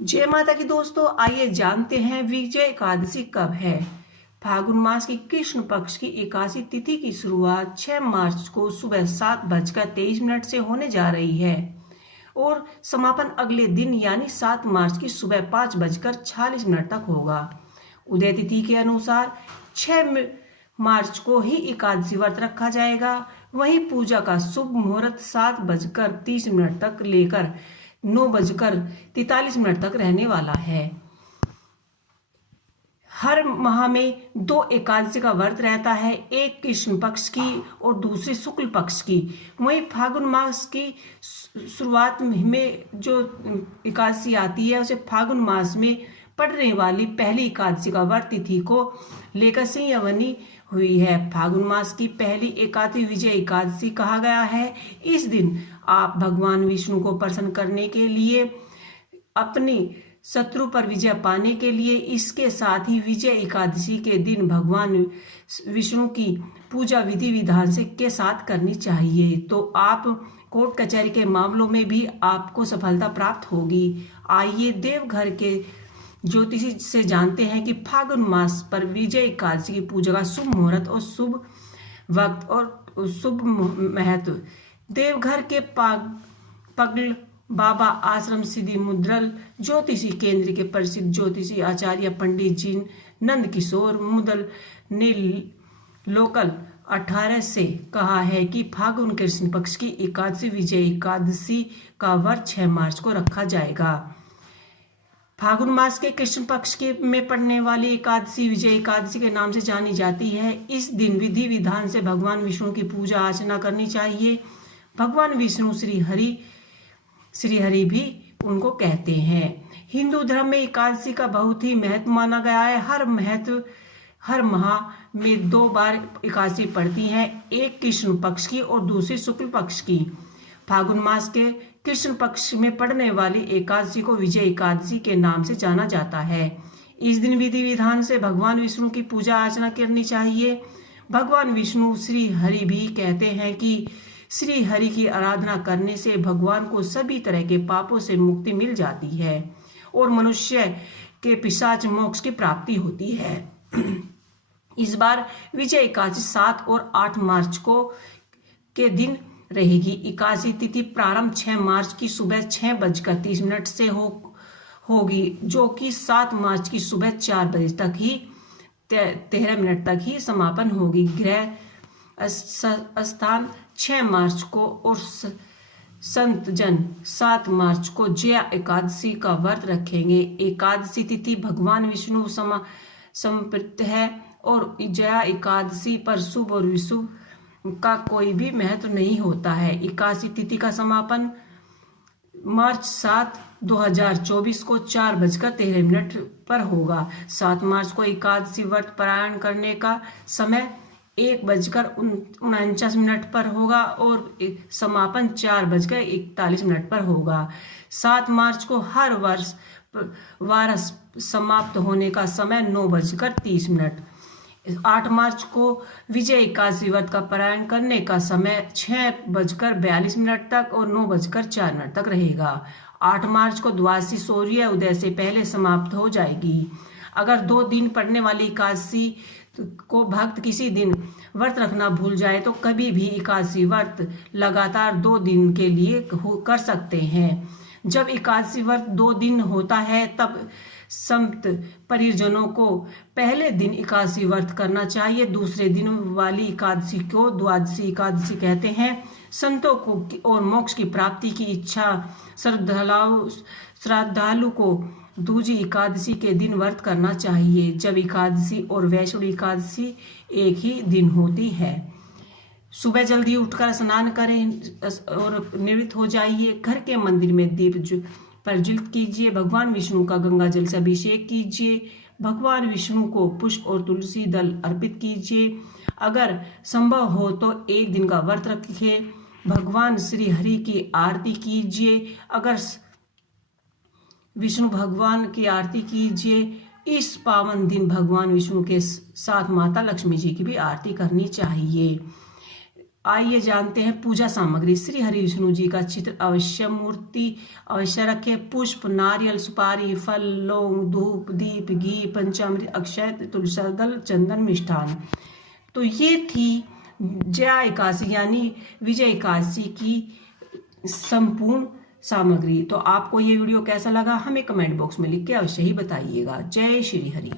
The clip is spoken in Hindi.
जय माता की दोस्तों, आइए जानते हैं विजय एकादशी कब है। फागुन मास की कृष्ण पक्ष की एकादशी तिथि की शुरुआत 6 मार्च को सुबह 7:23 से होने जा रही है और समापन अगले दिन यानी 7 मार्च की सुबह 5:46 तक होगा। उदय तिथि के अनुसार 6 मार्च को ही एकादशी व्रत रखा जाएगा। वहीं पूजा का शुभ मुहूर्त 7:30 तक लेकर 9:43 तक रहने वाला है। हर माह में 2 एकादशी का व्रत रहता है, एक कृष्ण पक्ष की और दूसरी शुक्ल पक्ष की। वहीं फागुन मास की शुरुआत में जो एकादशी आती है उसे फागुन मास में पड़ने वाली पहली एकादशी का व्रत तिथि को लेकर संयमनी हुई है। फागुन मास की पहली एकादशी विजय एकादशी कहा गया है। इस दिन आप भगवान विष्णु को प्रसन्न करने के लिए, अपनी शत्रु पर विजय पाने के लिए, इसके साथ ही विजय एकादशी के दिन भगवान विष्णु की पूजा विधि विधान से के साथ करनी चाहिए, तो आप कोर्ट कचहरी के मामलों में भी आपको सफलता प्राप्त होगी। आइए देवघर के ज्योतिषी से जानते हैं कि फागुन मास पर विजय एकादशी की पूजा का शुभ मुहूर्त और शुभ वक्त और शुभ महत्व। देवघर के पगल बाबा आश्रम सिद्धि मुद्रल ज्योतिषी केंद्र के प्रसिद्ध ज्योतिषी आचार्य पंडित जी नंद किशोर मुदल ने लोकल 18 से कहा है कि फागुन कृष्ण पक्ष की एकादशी विजय एकादशी का व्रत 6 मार्च को रखा जाएगा। फागुन मास के कृष्ण पक्ष के में पड़ने वाली एकादशी विजय एकादशी के नाम से जानी जाती है। इस दिन विधि विधान से भगवान विष्णु की पूजा अर्चना करनी चाहिए। भगवान विष्णु श्री हरि भी उनको कहते हैं। हिंदू धर्म में एकादशी का बहुत ही महत्व माना गया है। हर माह में 2 बार एकादशी पड़ती है, एक कृष्ण पक्ष की और दूसरी शुक्ल पक्ष की। फागुन मास के कृष्ण पक्ष में पड़ने वाली एकादशी को विजय एकादशी के नाम से जाना जाता है। इस दिन विधि विधान से भगवान विष्णु की पूजा अर्चना करनी चाहिए। भगवान विष्णु श्री हरि भी कहते हैं कि श्री हरि की आराधना करने से भगवान को सभी तरह के पापों से मुक्ति मिल जाती है और मनुष्य के पिशाच मोक्ष की प्राप्ति होती है। इस बार विजय एकादशी 7 और 8 मार्च को के दिन रहेगी। एकादशी तिथि प्रारंभ 6 मार्च की सुबह 6:30 से होगी, जो कि 7 मार्च की सुबह 4 बजे तक ही 13 तक ही समापन होगी। ग्रह स्थान 6 मार्च को और संत जन 7 मार्च को जया एकादशी का व्रत रखेंगे। एकादशी तिथि भगवान विष्णु समर्पित है और जया एकादशी पर शुभ और विशुभ का कोई भी महत्व नहीं होता है। एकादशी तिथि का समापन मार्च 7, 2024 को 4:13 पर होगा। 7 मार्च को एकादशी व्रत पारायण करने का समय 1:49 पर होगा और समापन 4:41 पर होगा। 7 मार्च को हर वारस समाप्त होने का समय 9:30। 8 मार्च को विजय एकादशी व्रत का पारायण करने का समय 6:42 तक और 9:04 तक रहेगा। 8 मार्च को द्वादशी सूर्य उदय से पहले समाप्त हो जाएगी। अगर 2 दिन पड़ने वाली एकादशी को भक्त किसी दिन व्रत रखना भूल जाए तो कभी भी एकादशी व्रत लगातार 2 दिन के लिए कर सकते हैं। जब एकादशी व्रत 2 दिन होता है तब संत परिजनों को पहले दिन एकादशी व्रत करना चाहिए। दूसरे दिन वाली एकादशी को द्वादशी एकादशी कहते हैं। संतों को और मोक्ष की प्राप्ति की इच्छा श्रद्धालु को दूजी एकादशी के दिन व्रत करना चाहिए, जब एकादशी और वैष्णव एकादशी एक ही दिन होती है। सुबह जल्दी उठकर स्नान करें और निवृत्त हो जाइए। घर के मंदिर में दीप प्रज्वलित कीजिए। भगवान विष्णु का गंगा जल से अभिषेक कीजिए। भगवान विष्णु को पुष्प और तुलसी दल अर्पित कीजिए। अगर संभव हो तो 1 दिन का व्रत रखिए। भगवान श्री हरि की आरती कीजिए। अगर विष्णु भगवान की आरती कीजिए। इस पावन दिन भगवान विष्णु के साथ माता लक्ष्मी जी की भी आरती करनी चाहिए। आइए जानते हैं पूजा सामग्री। श्री हरि विष्णु जी का चित्र अवश्य, मूर्ति अवश्य रखें, पुष्प, नारियल, सुपारी, फल, लौंग, धूप, दीप, घी, पंचामृत, अक्षत, तुलसी दल, चंदन, मिष्ठान। तो ये थी जया एकादशी यानी विजय एकादशी की संपूर्ण सामग्री। तो आपको ये वीडियो कैसा लगा हमें कमेंट बॉक्स में लिख के अवश्य ही बताइएगा। जय श्री हरि।